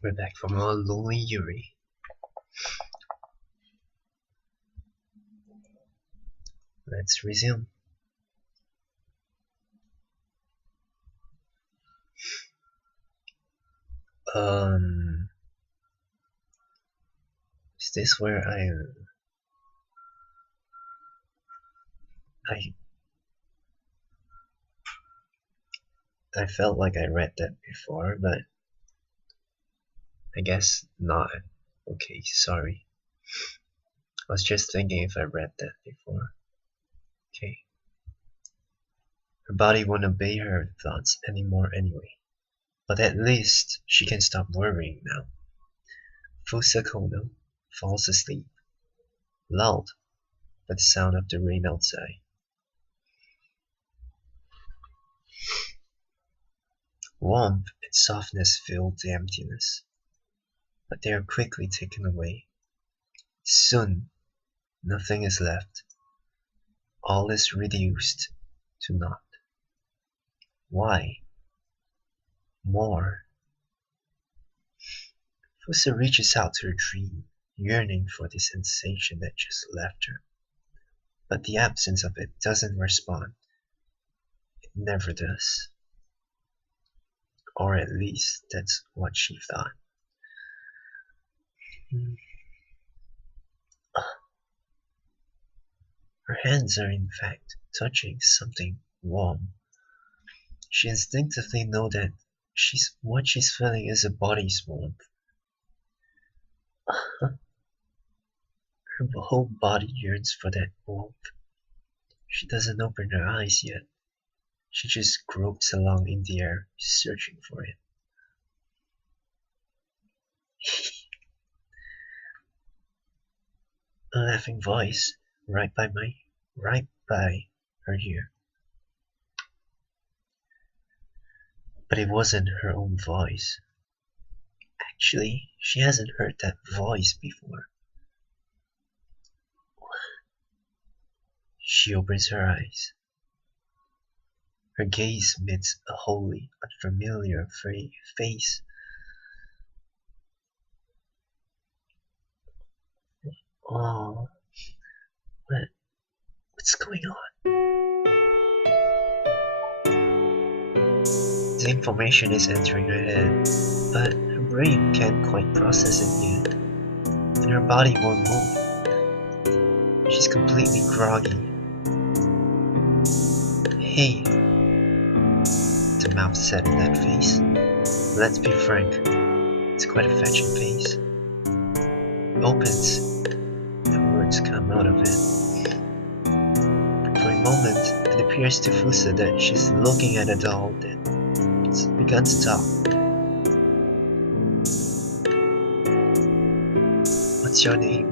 We're back from our lonely Yuri. Let's resume. Is this where I felt like I read that before, but I guess not. Okay, sorry. I was just thinking if I read that before. Okay. Her body won't obey her thoughts anymore anyway. But at least she can stop worrying now. Fusakono falls asleep, lulled by the sound of the rain outside. Warmth and softness fill the emptiness, but they are quickly taken away. Soon, nothing is left. All is reduced to naught. Why? More. Fusa reaches out to her dream, yearning for the sensation that just left her. But the absence of it doesn't respond. It never does. Or at least that's what she thought. Her hands are in fact touching something warm. She instinctively knows that what she's feeling is a body's warmth. Her whole body yearns for that warmth. She doesn't open her eyes yet. She just gropes along in the air, searching for it. A laughing voice right by her ear. But it wasn't her own voice. Actually, she hasn't heard that voice before. She opens her eyes. Her gaze meets a wholly unfamiliar face. Oh, what's going on? The information is entering her head, but her brain can't quite process it yet, and her body won't move. She's completely groggy. Hey, the mouth said in that face. Let's be frank, it's quite a fetching face. It opens, and words come out of it. For a moment, it appears to Fusa that she's looking at a doll that's begun to talk. What's your name?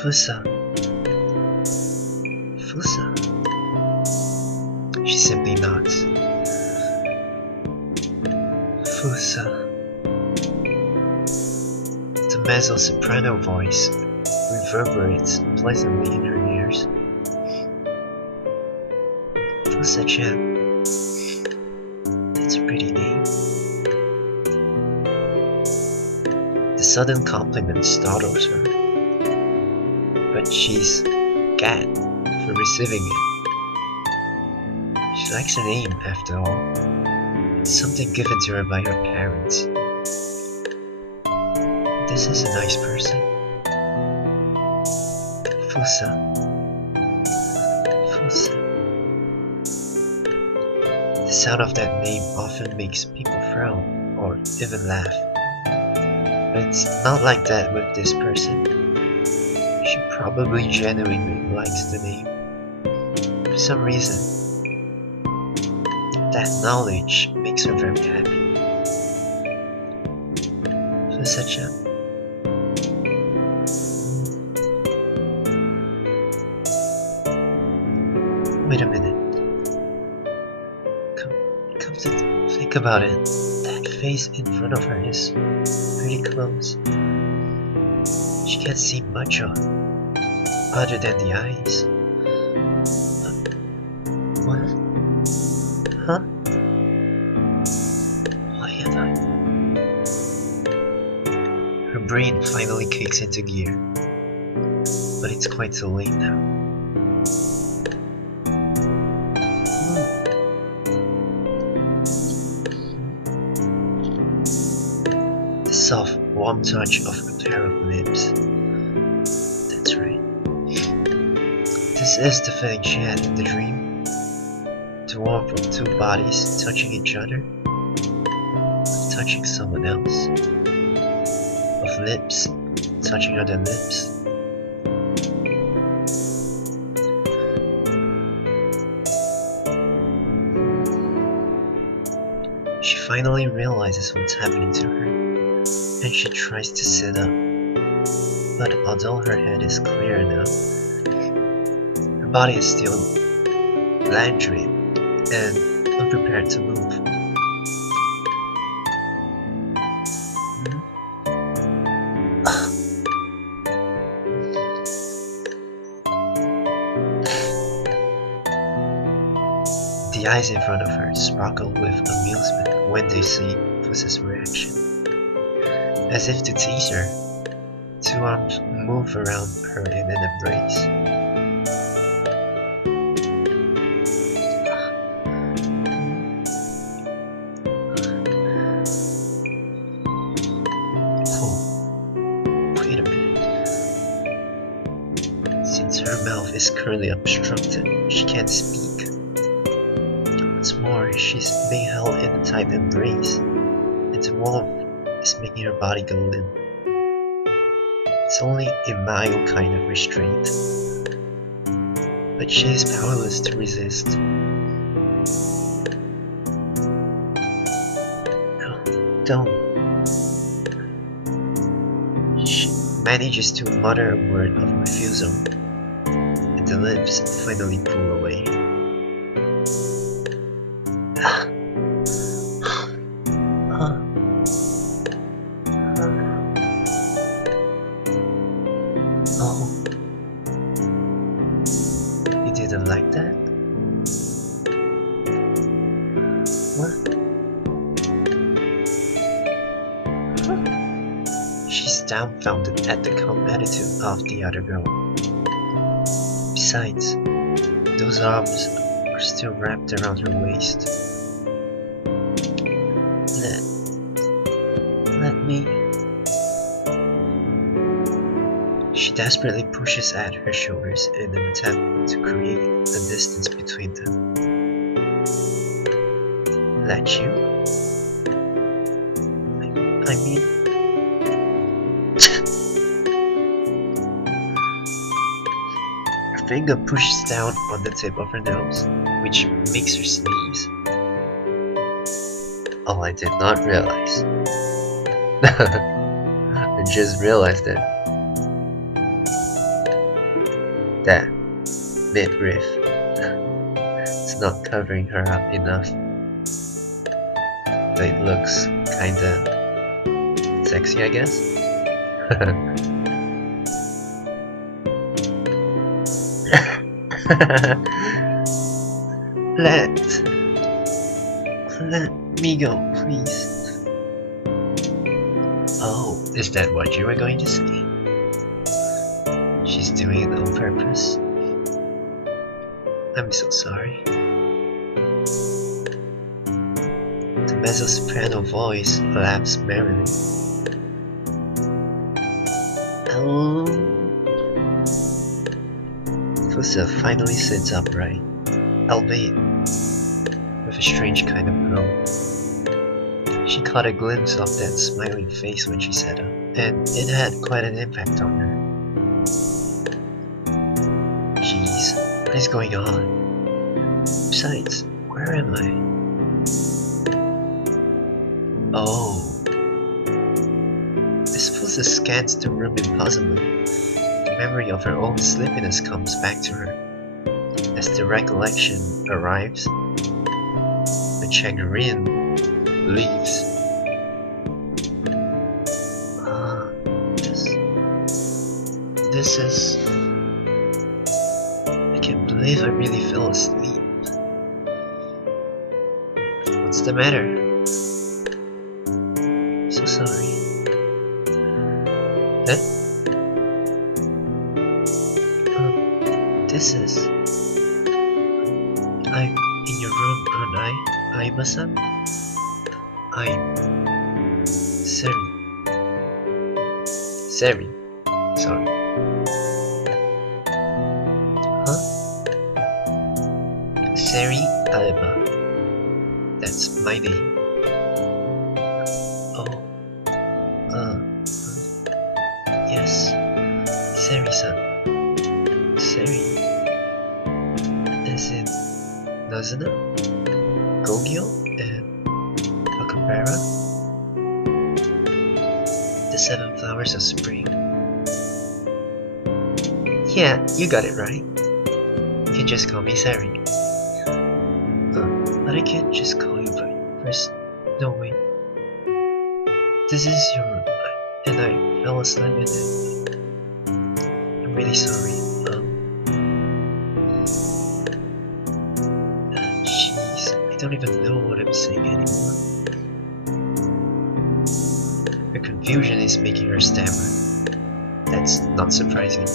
Fusa. Fusa. She simply nods. Fusa. The mezzo-soprano voice reverberates pleasantly in her ears. Fusa-chan. That's a pretty name. The sudden compliment startles her, but she's glad for receiving it. She likes a name, after all. It's something given to her by her parents. This is a nice person. Fusa. Fusa. The sound of that name often makes people frown or even laugh. But it's not like that with this person. She probably genuinely likes the name. For some reason, that knowledge makes her very happy. Fusa-chan. Wait a minute. Come to think about it. That face in front of her is pretty close. She can't see much of other than the eyes. What? Huh? brain finally kicks into gear, but it's quite too late now. The soft, warm touch of a pair of lips. That's right. This is the feeling she had in the dream. The warmth of two bodies touching each other, of touching someone else, of lips touching other lips. She finally realizes what's happening to her, and she tries to sit up. But although her head is clear now, her body is still languid and unprepared to move. The eyes in front of her sparkle with amusement when they see Puss's reaction. As if to tease her, two arms move around her in an embrace. Oh, wait a minute. Since her mouth is currently obstructed, she can't speak. What's more, she's being held in a tight embrace, and the warmth is making her body go limp. It's only a mild kind of restraint, but she is powerless to resist. No, don't. She manages to mutter a word of refusal, and the lips finally pull away. Oh, you didn't like that? What? She's dumbfounded at the calm attitude of the other girl. Besides, those arms are still wrapped around her waist. Let me... She desperately pushes at her shoulders in an attempt to create a distance between them. Let you? I mean... Her finger pushes down on the tip of her nose, which makes her sneeze. Oh, I did not realize. I just realized that midriff is not covering her up enough. But it looks kinda sexy, I guess. Let me go, please. Oh, is that what you were going to say? She's doing it on purpose. I'm so sorry. The mezzo-soprano voice laughs merrily. Oh. Fusa finally sits upright, albeit with a strange kind of groan. She caught a glimpse of that smiling face when she sat up, and it had quite an impact on her. Jeez, what is going on? Besides, where am I? Oh. As Fusa scans the room impulsively, the memory of her own sleepiness comes back to her. As the recollection arrives, the chagrin leaves. This is... I can't believe I really fell asleep. What's the matter? So sorry. Huh? This is... I'm in your room, aren't I? Aiba-san? I'm... Seri. Seri. Sorry. Huh? Seri Aiba. That's my name. Oh. Yes. Seri-san. Seri. As in... Nazuna? Gogyo? And... Akabara? The 7 flowers of spring. Yeah, you got it right. You can just call me Sari. But I can't just call you by first. No, wait. This is your room, and I fell asleep in it. I'm really sorry. Jeez, I don't even know what I'm saying anymore. Her confusion is making her stammer. That's not surprising.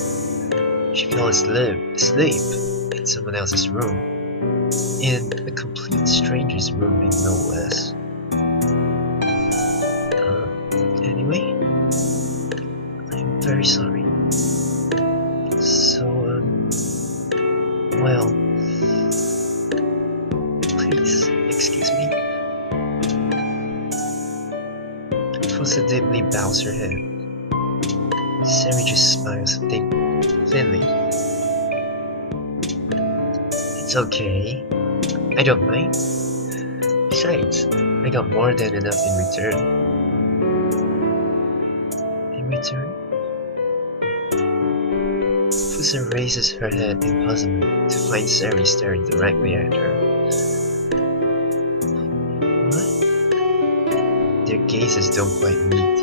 She fell asleep in someone else's room. In a complete stranger's room in no less. Anyway, I'm very sorry. So, well, please excuse me. Fusa deeply bows her head. Sari just smiles thinly. It's okay. I don't mind. Besides, I got more than enough in return. In return? Fusa raises her head in puzzlement to find Sari staring directly at her. What? Their gazes don't quite meet.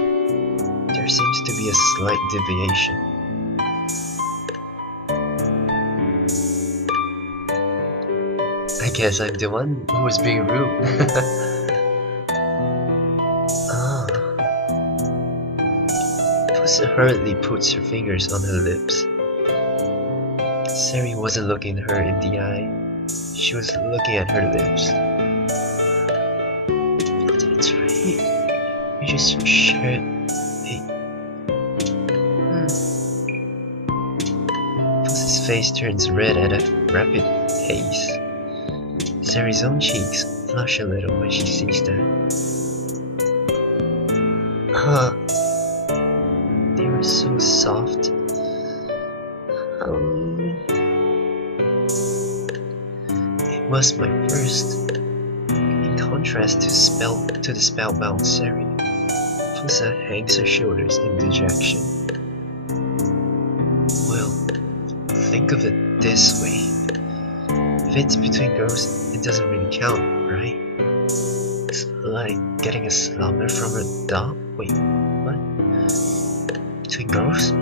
There seems to be a slight deviation. I guess I'm the one who was being rude. Fusa hurriedly puts her fingers on her lips. Sari wasn't looking her in the eye. She was looking at her lips. Oh, that's right. We just shared Fusa's face turns red at a rapid pace. Sari's own cheeks flush a little when she sees that. They were so soft. It was my first. In contrast to the spellbound Sari, Fusa hangs her shoulders in dejection. Well, think of it this way. If it's between girls, it doesn't really count, right? It's like getting a slumber from a dog. Wait, what? Between girls?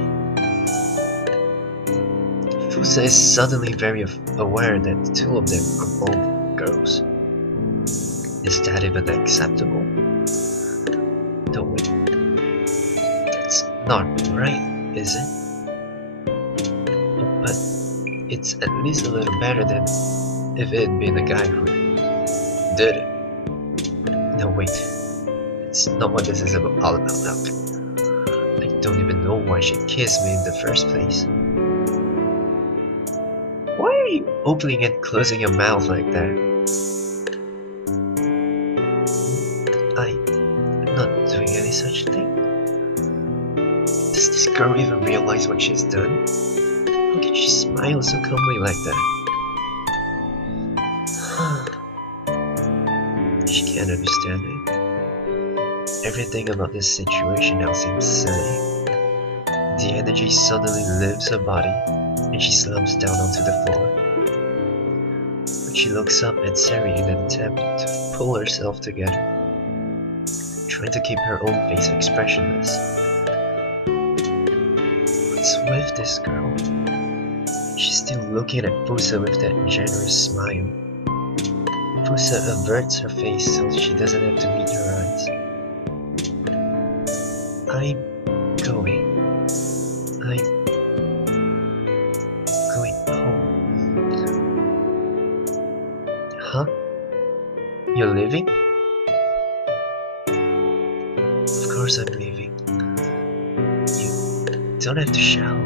Fusa is suddenly very aware that the two of them are both girls. Is that even acceptable? No, wait. That's not right, is it? But it's at least a little better than if it had been a guy who did it. No, wait. It's not what this is all about now. I don't even know why she kissed me in the first place. Why are you opening and closing your mouth like that? I'm not doing any such thing. Does this girl even realize what she's done? How can she smile so calmly like that? She can't understand it. Everything about this situation now seems silly. The energy suddenly leaves her body, and she slumps down onto the floor. But she looks up at Sari in an attempt to pull herself together, trying to keep her own face expressionless. What's with this girl? She's still looking at Fusa with that generous smile. Fusa averts her face so she doesn't have to meet her eyes. I'm going. I'm going home. Huh? You're leaving? Of course I'm leaving. You don't have to shout.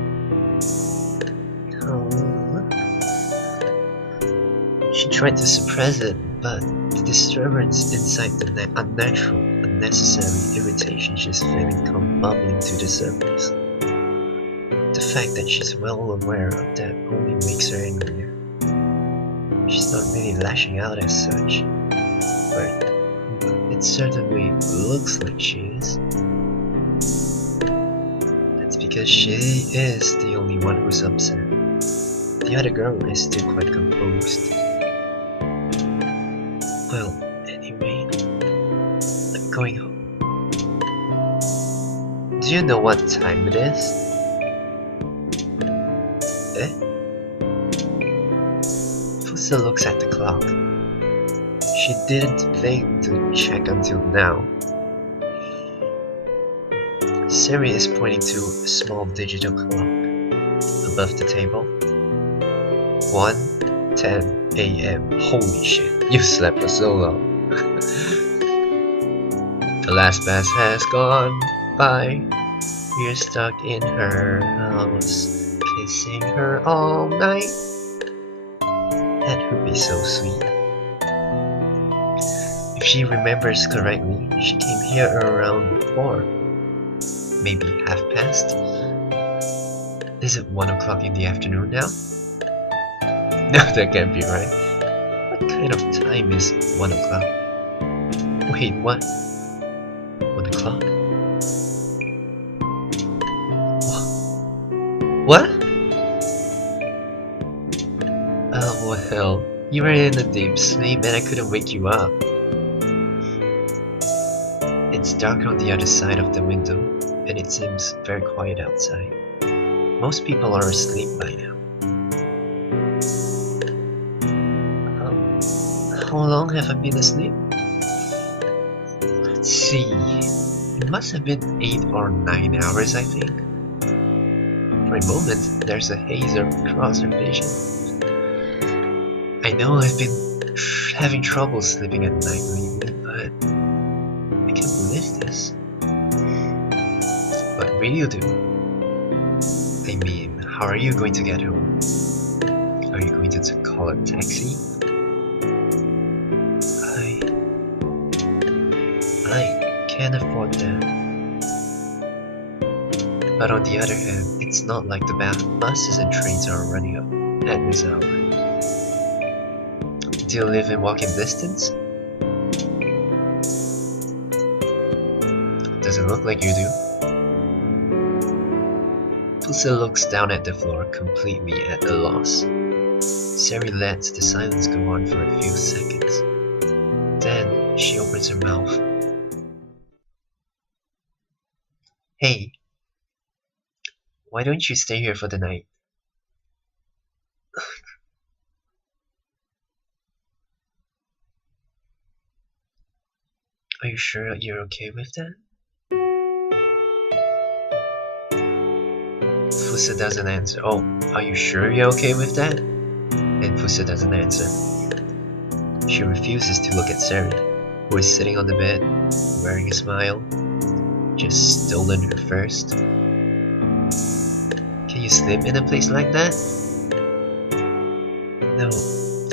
Oh. She tried to suppress it, but the disturbance inside the unnatural, unnecessary irritation she's feeling come bubbling to the surface. The fact that she's well aware of that only makes her angrier. She's not really lashing out as such, but it certainly looks like she is. That's because she is the only one who's upset. The other girl is still quite composed. Well, anyway, I'm going home. Do you know what time it is? Eh? Fusa looks at the clock. She didn't think to check until now. Siri is pointing to a small digital clock above the table. 1:10 a.m. Holy shit, you slept for so long. The last bus has gone by. We're stuck in her house, kissing her all night. That would be so sweet. If she remembers correctly, she came here around 4. Maybe 1/2. Is it 1 o'clock in the afternoon now? No, that can't be right. What kind of time is 1 o'clock? Wait, what? 1 o'clock? What? Oh, well, you were in a deep sleep and I couldn't wake you up. It's dark on the other side of the window, and it seems very quiet outside. Most people are asleep by now. How long have I been asleep? Let's see. It must have been 8 or 9 hours, I think. For a moment, there's a haze across her vision. I know I've been having trouble sleeping at night lately, but I can't believe this. What will you do? I mean, how are you going to get home? Are you going to call a taxi? I can't afford that. But on the other hand, it's not like the buses and trains are running up at this hour. Do you live in walking distance? Doesn't look like you do. Pusa looks down at the floor, completely at a loss. Sari lets the silence go on for a few seconds. Then she opens her mouth. Hey, why don't you stay here for the night? Are you sure you're okay with that? Fusa doesn't answer. Oh, are you sure you're okay with that? And Fusa doesn't answer. She refuses to look at Sari, who is sitting on the bed, wearing a smile, just stolen her first. Can you sleep in a place like that? No,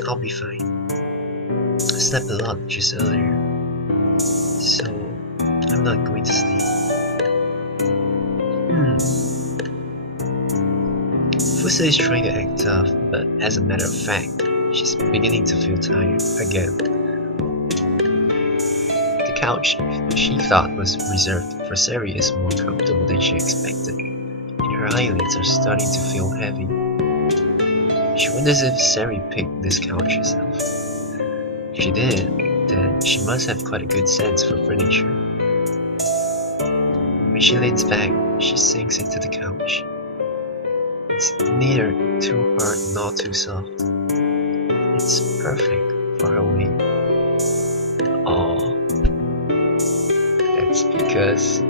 I'll be fine. I slept a lot just earlier, so I'm not going to sleep. Fusa is trying to act tough, but as a matter of fact, she's beginning to feel tired again. The couch she thought was reserved for Sari is more comfortable than she expected, and her eyelids are starting to feel heavy. She wonders if Sari picked this couch herself. If she did, then she must have quite a good sense for furniture. When she leans back, she sinks into the couch. It's neither too hard nor too soft. It's perfect for her weight. Oh, that's because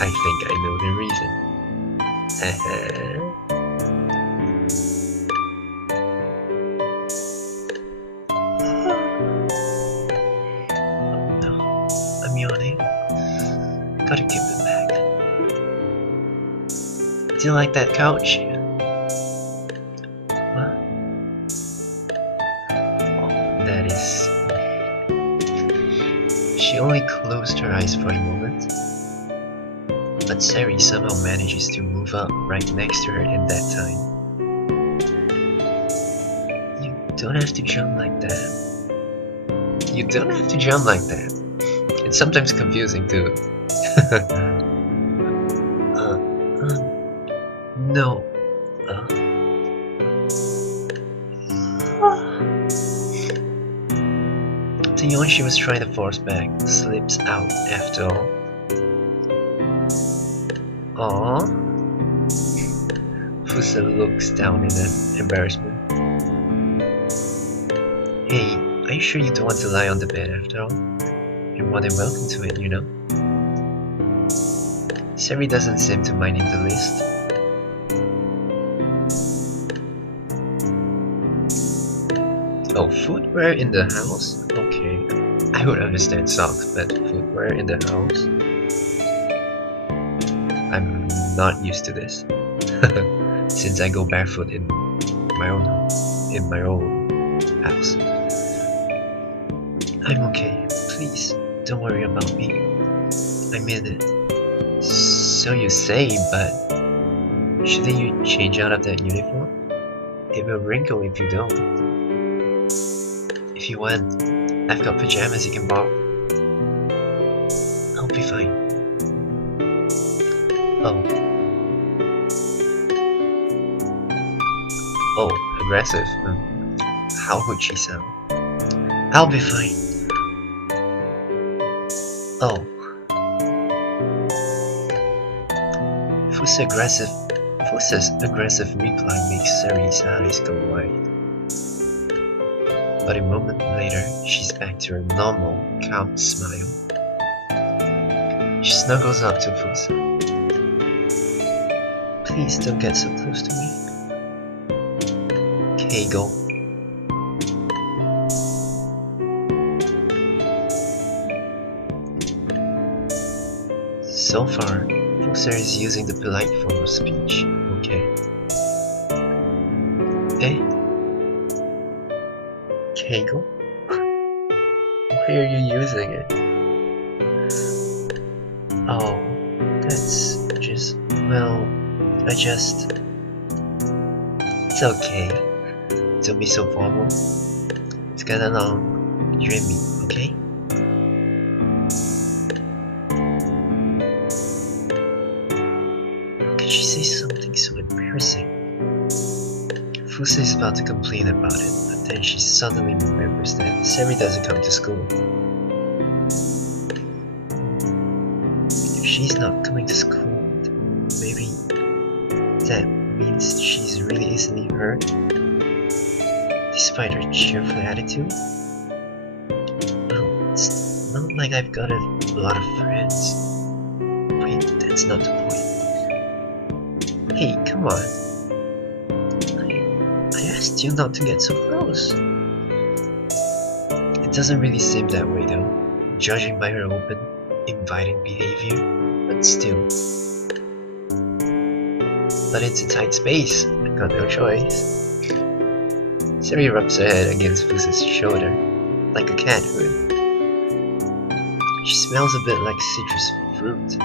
I think I know the reason. Oh no, I'm yawning. Gotta give it back. Do you like that couch? What? Oh, that is... She only closed her eyes for a moment, but Sari somehow manages to move up right next to her in that time. You don't have to jump like that. You don't have to jump like that. It's sometimes confusing too. No. The yawn she was trying to force back slips out after all. Aww. Fusa looks down in embarrassment. Hey, are you sure you don't want to lie on the bed after all? You're more than welcome to it, you know? Sari doesn't seem to mind in the least. Oh, footwear in the house? Okay. I would understand socks, but footwear in the house? I'm not used to this. Since I go barefoot in my own house. I'm okay. Please, don't worry about me. I mean it. So you say, but shouldn't you change out of that uniform? It will wrinkle if you don't. If you want, I've got pajamas you can borrow. I'll be fine. Oh, aggressive. How would she sound? I'll be fine. Oh. Fusa's aggressive reply makes Sari's eyes go wide. But a moment later, she's back to her normal, calm smile. She snuggles up to Fusa. Please don't get so close to me. Kegel. So far, Fusa is using the polite form of speech. Okay. Kegel? Why are you using it? Oh, that's just... well, it's okay. Don't be so formal. Let's get along, you and me, okay? How could she say something so embarrassing? Fusa is about to complain about it, but then she suddenly remembers that Sari doesn't come to school. If she's not coming to school, maybe that means she's really easily hurt, despite her cheerful attitude. Well, it's not like I've got a lot of friends. Wait, that's not the point. Hey, come on. I asked you not to get so close. It doesn't really seem that way though, judging by her open, inviting behavior, but still. But it's a tight space, I got no choice. Sari rubs her head against Fusa's shoulder, like a cat would. She smells a bit like citrus fruit.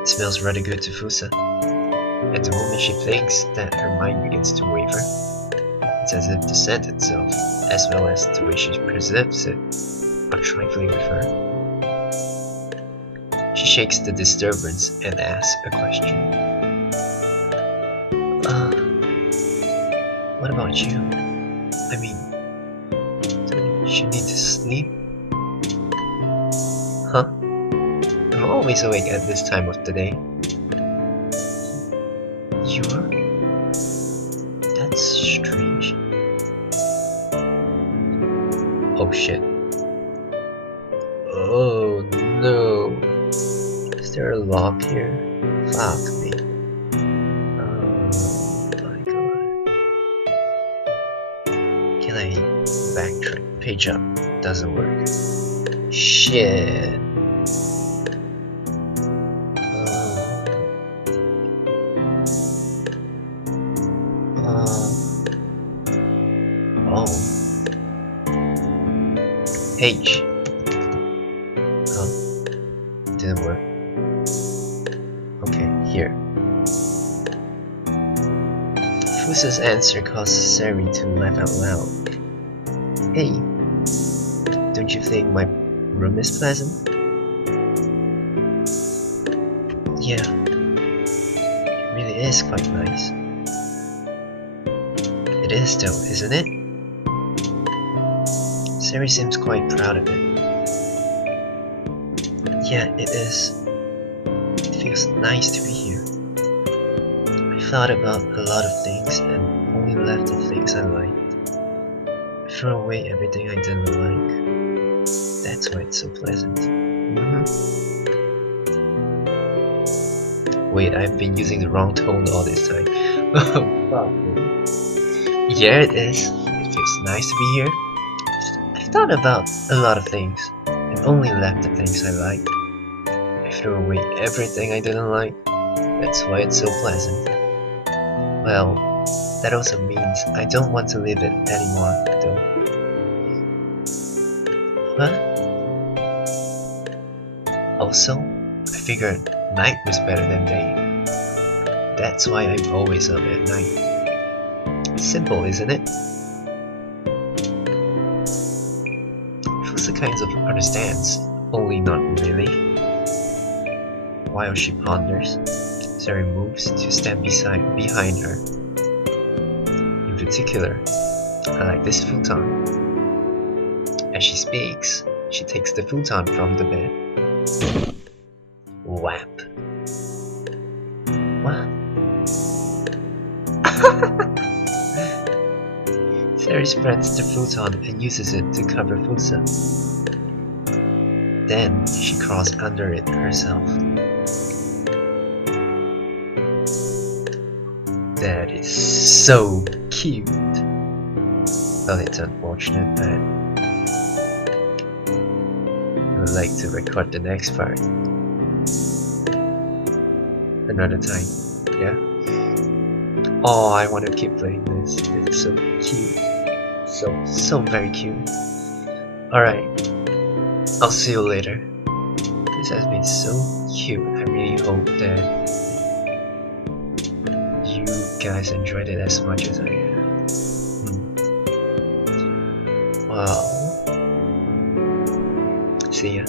It smells rather good to Fusa. At the moment she thinks that her mind begins to waver, it's as if the scent itself, as well as the way she preserves it, are trifling with her. She shakes the disturbance and asks a question. What about you? I mean, don't you need to sleep? Huh? I'm always awake at this time of the day. You are? That's strange. Oh shit. block here? Fuck me. Oh my god. Can I backtrack? Page up. Doesn't work. Shit. Oh. H. Oh. Didn't work. Okay, here. Fusa's answer caused Sari to laugh out loud. Hey, don't you think my room is pleasant? Yeah, it really is quite nice. It is though, isn't it? Sari seems quite proud of it. Yeah, it is. It feels nice to be here. I thought about a lot of things and only left the things I liked. I threw away everything I didn't like. That's why it's so pleasant. Wait, I've been using the wrong tone all this time. Oh, fuck. Yeah, it is. It feels nice to be here. I've thought about a lot of things and only left the things I liked. I threw away everything I didn't like. That's why it's so pleasant. Well, that also means I don't want to live it anymore, though. Huh? Also, I figured night was better than day. That's why I'm always up at night. Simple, isn't it? Fusa kind of understands, only not really. While she ponders, Sari moves to stand behind her. In particular, I like this futon. As she speaks, she takes the futon from the bed. Whap. What? Sari spreads the futon and uses it to cover Fusa. Then she crawls under it herself. That is so cute. Well, it's unfortunate that I would like to record the next part another time. Yeah. Oh, I want to keep playing this. It's so cute. So very cute. Alright. I'll see you later. This has been so cute. I really hope that you guys enjoyed it as much as I have. Well, see ya.